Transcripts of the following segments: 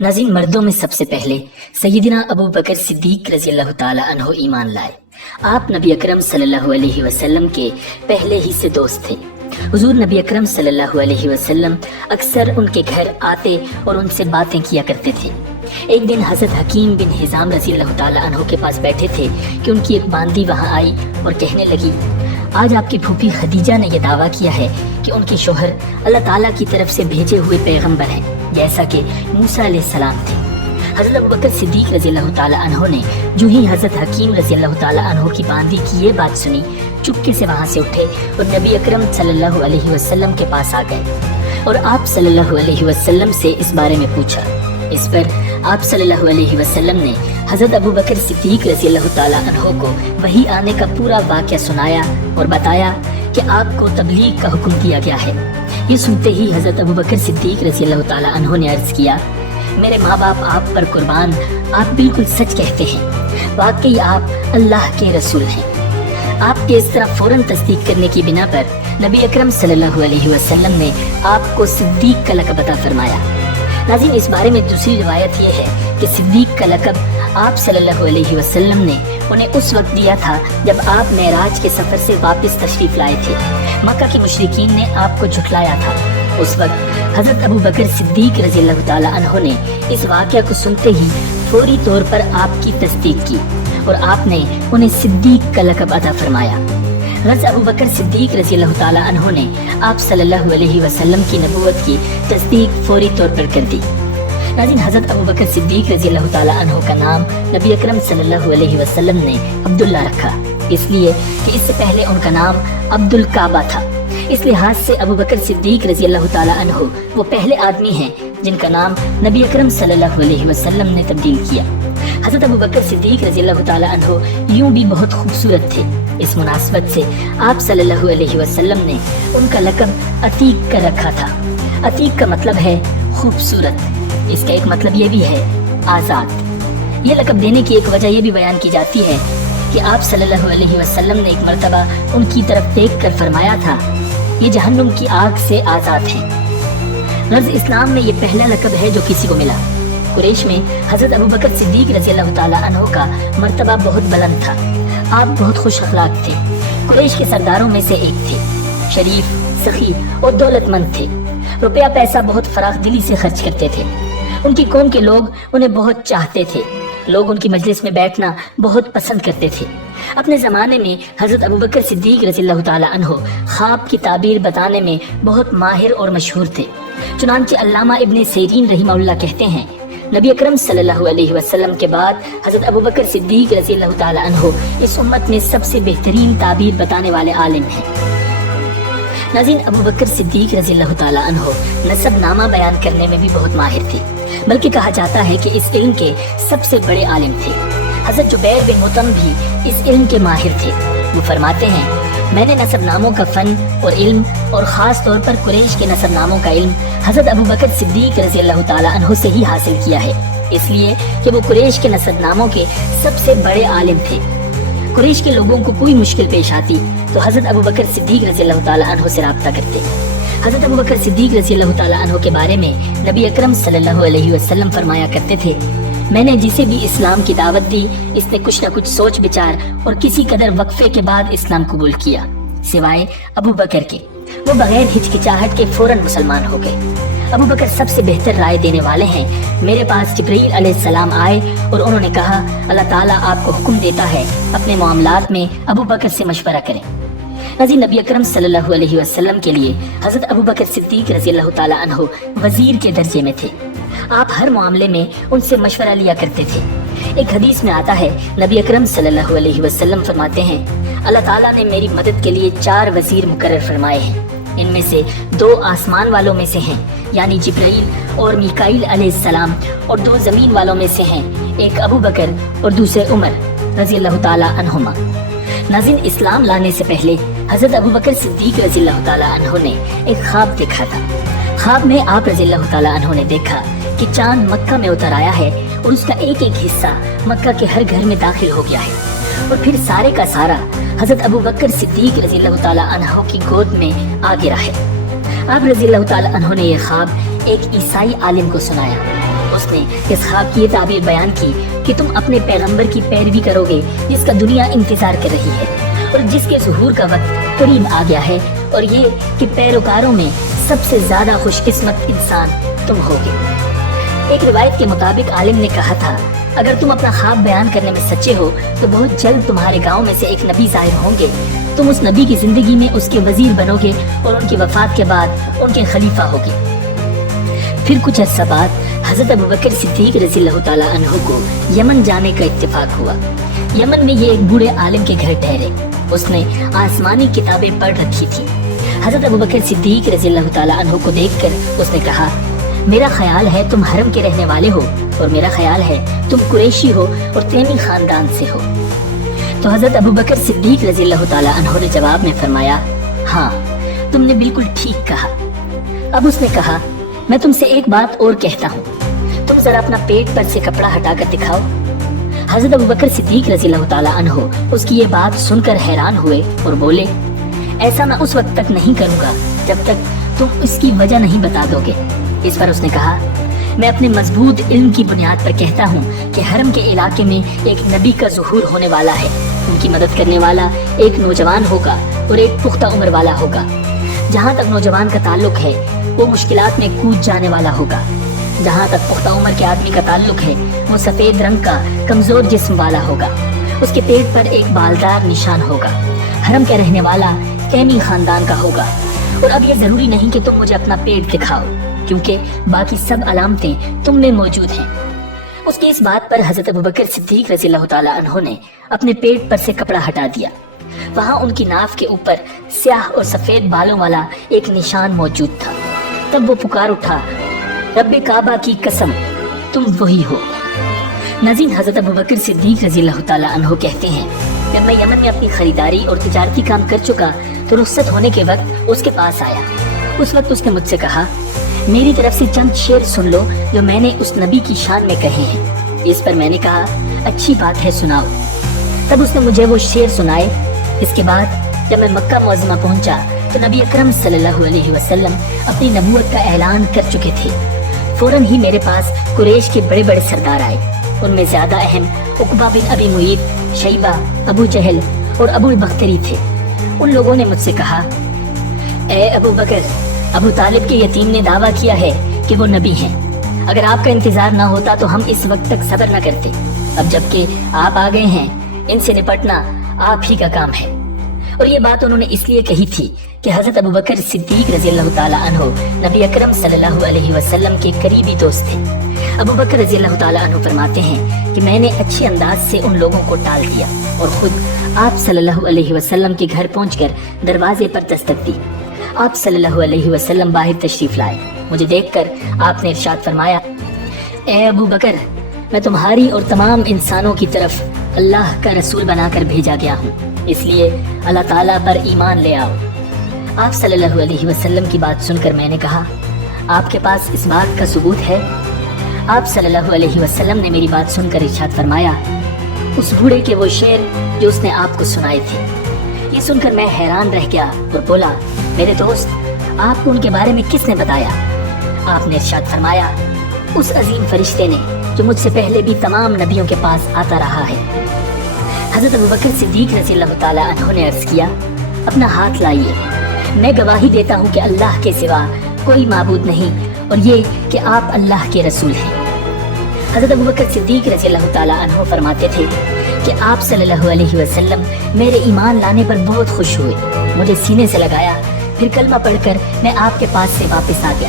ناظرین، مردوں میں سب سے پہلے سیدنا ابو بکر صدیق رضی اللہ تعالی عنہ ایمان لائے۔ آپ نبی اکرم صلی اللہ علیہ وسلم کے پہلے ہی سے دوست تھے۔ حضور نبی اکرم صلی اللہ علیہ وسلم اکثر ان کے گھر آتے اور ان سے باتیں کیا کرتے تھے۔ ایک دن حضرت حکیم بن حزام رضی اللہ تعالی عنہ کے پاس بیٹھے تھے کہ ان کی ایک باندی وہاں آئی اور کہنے لگی، آج آپ کی پھوپھی خدیجہ نے یہ دعویٰ کیا ہے کہ ان کے شوہر اللہ تعالیٰ کی طرف سے بھیجے ہوئے پیغمبر ہیں، جیسا کہ موسیٰ علیہ السلام تھے۔ حضرت ابوبکر صدیق رضی اللہ تعالی عنہ نے جو ہی حضرت حکیم رضی اللہ تعالی عنہ کی باندی کی یہ بات سنی، چپکے سے وہاں سے اٹھے اور نبی اکرم صلی اللہ علیہ وسلم کے پاس آ گئے اور آپ صلی اللہ علیہ وسلم سے اس بارے میں پوچھا۔ اس پر آپ صلی اللہ علیہ وسلم نے حضرت ابوبکر صدیق رضی اللہ تعالی عنہ کو وحی آنے کا پورا واقعہ سنایا اور بتایا کہ آپ کو تبلیغ کا حکم دیا گیا ہے۔ یہ سنتے ہی حضرت ابوبکر صدیق رضی اللہ تعالی عنہ نے عرض کیا، میرے ماں باپ آپ پر قربان، آپ بالکل سچ کہتے ہیں، واقعی آپ اللہ کے رسول ہیں۔ آپ کے اس طرح فوراً تصدیق کرنے کی بنا پر نبی اکرم صلی اللہ علیہ وسلم نے آپ کو صدیق کا لقب عطا فرمایا۔ ناظرین، اس بارے میں دوسری روایت یہ ہے کہ صدیق کا لقب آپ صلی اللہ علیہ وسلم نے انہیں اس وقت دیا تھا جب آپ معراج کے سفر سے واپس تشریف لائے تھے۔ مکہ کے مشرکین نے آپ کو جھٹلایا تھا۔ اس وقت حضرت ابوبکر صدیق رضی اللہ تعالی عنہ نے اس واقعہ کو سنتے ہی فوری طور پر آپ کی تصدیق کی اور آپ نے انہیں صدیق کا لقب عطا فرمایا۔ حضرت ابوبکر صدیق رضی اللہ تعالی عنہ نے آپ صلی اللہ علیہ وسلم کی نبوت کی تصدیق فوری طور پر کر دی۔ ناظرین، حضرت ابوبکر صدیق رضی اللہ تعالی عنہ کا نام نبی اکرم صلی اللہ علیہ وسلم نے عبداللہ رکھا، اس لیے کہ اس سے پہلے ان کا نام عبد الکعبہ تھا۔ اس لحاظ سے ابوبکر صدیق رضی اللہ تعالی عنہ وہ پہلے آدمی ہیں جن کا نام نبی اکرم صلی اللہ علیہ وسلم نے تبدیل کیا۔ حضرت ابوبکر صدیق رضی اللہ تعالی عنہ یوں بھی بہت خوبصورت تھے۔ اس مناسبت سے آپ صلی اللہ علیہ وسلم نے ان کا لقب عتیق کا رکھا تھا۔ عتیق کا مطلب ہے خوبصورت۔ اس کا ایک مطلب یہ بھی ہے آزاد۔ یہ لقب دینے کی ایک وجہ یہ بھی بیان کی جاتی ہے کہ آپ صلی اللہ علیہ وسلم نے ایک مرتبہ ان کی طرف دیکھ کر فرمایا تھا، یہ جہنم کی آگ سے آزاد ہیں۔ غرض اسلام میں یہ پہلا لقب ہے جو کسی کو ملا۔ قریش میں حضرت ابوبکر صدیق رضی اللہ تعالی عنہ کا مرتبہ بہت بلند تھا۔ آپ بہت خوش اخلاق تھے، قریش کے سرداروں میں سے ایک تھے، شریف، سخی اور دولت مند تھے، روپیہ پیسہ بہت فراخ دلی سے خرچ کرتے تھے۔ ان کی قوم کے لوگ انہیں بہت چاہتے تھے، لوگ ان کی مجلس میں بیٹھنا بہت پسند کرتے تھے۔ اپنے زمانے میں حضرت ابوبکر صدیق رضی اللہ تعالی عنہ خواب کی تعبیر بتانے میں بہت ماہر اور مشہور تھے۔ چنانچہ علامہ ابن سیرین رحمہ اللہ کہتے ہیں، نبی اکرم صلی اللہ علیہ وسلم کے بعد حضرت ابوبکر صدیق رضی اللہ تعالی عنہ اس امت میں سب سے بہترین تعبیر بتانے والے عالم ہیں۔ ناظرین، ابوبکر صدیق رضی اللہ تعالی عنہ نسب نامہ بیان کرنے میں بھی بہت ماہر تھے، بلکہ کہا جاتا ہے کہ اس علم کے سب سے بڑے عالم تھے۔ حضرت جبیر بن مطعم بھی اس علم کے ماہر تھے۔ وہ فرماتے ہیں، میں نے نسب ناموں کا فن اور علم اور خاص طور پر قریش کے نسب ناموں کا علم حضرت ابوبکر صدیق رضی اللہ تعالی عنہ سے ہی حاصل کیا ہے، اس لیے کہ وہ قریش کے نسب ناموں کے سب سے بڑے عالم تھے۔ قریش کے لوگوں کو کوئی مشکل پیش آتی تو حضرت ابوبکر صدیق رضی اللہ تعالی عنہ سے رابطہ کرتے۔ حضرت ابوبکر صدیق رضی اللہ تعالی عنہ کے بارے میں نبی اکرم صلی اللہ علیہ وسلم فرمایا کرتے تھے، میں نے جسے بھی اسلام کی دعوت دی، اس نے کچھ نہ کچھ سوچ بچار اور کسی قدر وقفے کے بعد اسلام قبول کیا، سوائے ابوبکر کے۔ وہ بغیر ہچکچاہٹ کے فوراً مسلمان ہو گئے۔ ابوبکر سب سے بہتر رائے دینے والے ہیں۔ میرے پاس جبرائیل علیہ السلام آئے اور انہوں نے کہا، اللہ تعالیٰ آپ کو حکم دیتا ہے اپنے معاملات میں ابوبکر سے مشورہ کریں۔ ناظرین، نبی اکرم صلی اللہ علیہ وسلم کے لیے حضرت ابوبکر صدیق رضی اللہ تعالی عنہ وزیر کے درجے میں تھے۔ آپ ہر معاملے میں ان سے مشورہ لیا کرتے تھے۔ ایک حدیث میں آتا ہے، نبی اکرم صلی اللہ علیہ وسلم فرماتے ہیں، اللہ تعالیٰ نے میری مدد کے لیے 4 وزیر مقرر فرمائے ہیں، ان میں سے 2 آسمان والوں میں سے ہیں، یعنی جبرائیل اور میکائیل علیہ السلام، اور 2 زمین والوں میں سے ہیں، ایک ابوبکر اور دوسرے عمر رضی اللہ تعالی عنہما۔ ناظرین، اسلام لانے سے پہلے حضرت ابوبکر صدیق رضی اللہ تعالی عنہ نے ایک خواب دیکھا تھا۔ خواب میں آپ رضی اللہ تعالی عنہ نے دیکھا کہ چاند مکہ میں اتر آیا ہے اور اس کا ایک ایک حصہ مکہ کے ہر گھر میں داخل ہو گیا ہے، اور پھر سارے کا سارا حضرت ابوبکر صدیق رضی اللہ تعالی عنہ کی گود میں آ گرا ہے۔ آپ رضی اللہ تعالی عنہ نے یہ خواب ایک عیسائی عالم کو سنایا۔ اس نے اس خواب کی یہ تعبیر بیان کی کہ تم اپنے پیغمبر کی پیروی کرو گے جس کا دنیا انتظار کر رہی ہے اور جس کے ظہور کا وقت قریب آ گیا ہے، اور یہ کہ پیروکاروں میں سب سے زیادہ خوش قسمت انسان تم ہوگے۔ ایک روایت کے مطابق عالم نے کہا تھا، اگر تم اپنا خواب بیان کرنے میں سچے ہو تو بہت جلد تمہارے گاؤں میں سے ایک نبی ظاہر ہوں گے، تم اس نبی کی زندگی میں اس کے وزیر بنو گے اور ان کی وفات کے بعد ان کے خلیفہ ہوگے۔ پھر کچھ عرصہ بعد حضرت ابوبکر صدیق رضی اللہ تعالیٰ عنہ کو یمن جانے کا اتفاق ہوا۔ یمن میں یہ ایک بوڑھے عالم کے گھر ٹھہرے۔ اس نے آسمانی کتابیں پڑھ رکھی تھی۔ حضرت ابوبکر صدیق رضی اللہ تعالیٰ عنہ کو دیکھ کر اس نے کہا، میرا خیال ہے تم حرم کے رہنے والے ہو، اور میرا خیال ہے تم قریشی ہو اور تیمی خاندان سے ہو۔ تو حضرت ابوبکر صدیق رضی اللہ تعالیٰ عنہ نے جواب میں فرمایا، ہاں تم نے بالکل ٹھیک کہا۔ اب اس نے کہا، میں تم سے ایک بات اور کہتا ہوں، تم ذرا اپنا پیٹ پر سے کپڑا ہٹا کر دکھاؤ۔ حضرت ابوبکر صدیق رضی اللہ تعالیٰ عنہ اس کی یہ بات سن کر حیران ہوئے اور بولے، ایسا میں اس وقت تک نہیں کروں گا جب تک تم اس کی وجہ نہیں بتا دو گے۔ اس پر اس نے کہا، میں اپنے مضبوط علم کی بنیاد پر کہتا ہوں کہ حرم کے علاقے میں ایک نبی کا ظہور ہونے والا ہے، ان کی مدد کرنے والا ایک نوجوان ہوگا اور ایک پختہ عمر والا ہوگا۔ جہاں تک نوجوان کا تعلق ہے وہ مشکلات میں کود جانے والا ہوگا، جہاں تک پختہ عمر کے آدمی کا تعلق ہے وہ سفید رنگ کا کمزور جسم والا ہوگا، اس کے پیٹ پر ایک بالدار نشان ہوگا، حرم کا رہنے والا تیمی خاندان کا ہوگا۔ اور اب یہ ضروری نہیں کہ تم مجھے اپنا پیٹ دکھاؤ، کیونکہ باقی سب علامتیں تم میں موجود ہیں۔ اس کی اس بات پر حضرت ابوبکر صدیق رضی اللہ تعالیٰ عنہ نے اپنے پیٹ پر سے کپڑا ہٹا دیا۔ وہاں ان کی ناف کے اوپر سیاہ اور سفید بالوں والا ایک نشان موجود تھا۔ تب وہ پکار اٹھا، رب کعبہ کی قسم تم وہی ہو۔ ناظرین، حضرت ابوبکر صدیق رضی اللہ تعالیٰ عنہ کہتے ہیں، جب میں یمن میں اپنی خریداری اور تجارتی کام کر چکا تو رخصت ہونے کے وقت اس کے پاس آیا۔ اس وقت اس نے مجھ سے کہا، میری طرف سے چند شعر سن لو جو میں نے اس نبی کی شان میں کہے ہیں۔ اس پر میں نے کہا، اچھی بات ہے، سناؤ۔ تب اس نے مجھے وہ شعر سنائے۔ اس کے بعد جب میں مکہ معظمہ پہنچا تو نبی اکرم صلی اللہ علیہ وسلم اپنی نبوت کا اعلان کر چکے تھے۔ فوراً ہی میرے پاس قریش کے بڑے بڑے سردار آئے۔ ان میں زیادہ اہم عقبہ بن ابی معیط، شیبہ، ابو جہل اور ابو البختری تھے۔ ان لوگوں نے مجھ سے کہا، اے ابو بکر، ابو طالب کے یتیم نے دعویٰ کیا ہے کہ وہ نبی ہیں۔ اگر آپ کا انتظار نہ ہوتا تو ہم اس وقت تک صبر نہ کرتے۔ اب جبکہ آپ آ گئے ہیں، ان سے نپٹنا آپ ہی کا کام ہے۔ اور یہ بات انہوں نے اس لیے کہی تھی کہ حضرت ابوبکر صدیق رضی اللہ تعالیٰ عنہ نبی اکرم صلی اللہ علیہ وسلم کے قریبی دوست تھے۔ ابوبکر رضی اللہ تعالیٰ عنہ فرماتے ہیں کہ میں نے اچھے انداز سے ان لوگوں کو ٹال دیا اور خود آپ صلی اللہ علیہ وسلم کے گھر پہنچ کر دروازے پر دستک دی۔ آپ صلی اللہ علیہ وسلم باہر تشریف لائے۔ مجھے دیکھ کر آپ نے ارشاد فرمایا، اے ابو بکر، میں تمہاری اور تمام انسانوں کی طرف اللہ کا رسول بنا کر بھیجا گیا ہوں، اس لیے اللہ تعالیٰ پر ایمان لے آؤ۔ آپ صلی اللہ علیہ وسلم کی بات سن کر میں نے کہا، آپ کے پاس اس بات کا ثبوت ہے؟ آپ صلی اللہ علیہ وسلم نے میری بات سن کر ارشاد فرمایا، اس بوڑھے کے وہ شعر جو اس نے آپ کو سنائے تھے۔ یہ سن کر میں حیران رہ گیا اور بولا، میرے دوست، آپ کو ان کے بارے میں کس نے بتایا؟ آپ نے ارشاد فرمایا، اس عظیم فرشتے نے جو مجھ سے پہلے بھی تمام نبیوں کے پاس آتا رہا ہے۔ حضرت ابوبکر صدیق رضی اللہ تعالیٰ عنہ نے عرض کیا، اپنا ہاتھ لائیے، میں گواہی دیتا ہوں کہ اللہ کے سوا کوئی معبود نہیں اور یہ کہ آپ اللہ کے رسول ہیں۔ حضرت ابوبکر صدیق رضی اللہ تعالیٰ عنہ فرماتے تھے کہ آپ صلی اللہ علیہ وسلم میرے ایمان لانے پر بہت خوش ہوئے، مجھے سینے سے لگایا، پھر کلمہ پڑھ کر میں آپ کے پاس سے واپس آ گیا۔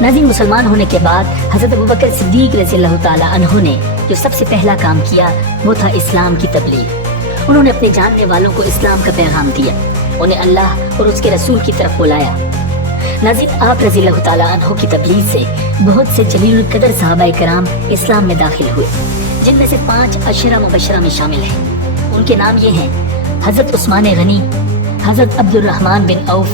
ناظرین، مسلمان ہونے کے بعد حضرت ابوبکر صدیق رضی اللہ تعالیٰ عنہ نے جو سب سے پہلا کام کیا وہ تھا اسلام کی تبلیغ۔ انہوں نے اپنے جاننے والوں کو اسلام کا پیغام دیا، انہیں اللہ اور اس کے رسول کی طرف بلایا۔ ناظرین، آپ رضی اللہ تعالیٰ عنہ کی تبلیغ سے بہت سے جلیل القدر صحابہ کرام اسلام میں داخل ہوئے، جن میں سے 5 عشرہ مبشرہ میں شامل ہیں۔ ان کے نام یہ ہیں: حضرت عثمان غنی، حضرت عبد الرحمن بن عوف،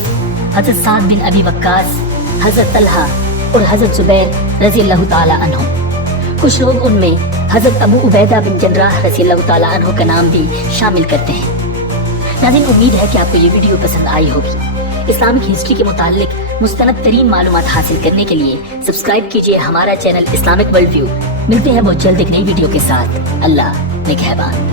حضرت سعد بن ابی وقاص، حضرت طلحہ اور حضرت زبیر رضی اللہ تعالیٰ عنہ۔ کچھ لوگ ان میں حضرت ابو عبیدہ بن جراح رضی اللہ تعالیٰ عنہ کا نام بھی شامل کرتے ہیں۔ ناظرین، امید ہے کہ آپ کو یہ ویڈیو پسند آئی ہوگی۔ اسلامک ہسٹری کے متعلق مستند ترین معلومات حاصل کرنے کے لیے سبسکرائب کیجیے ہمارا چینل اسلامک ورلڈ ویو۔ ملتے ہیں بہت جلد ایک نئی ویڈیو کے ساتھ۔ اللہ نگہبان۔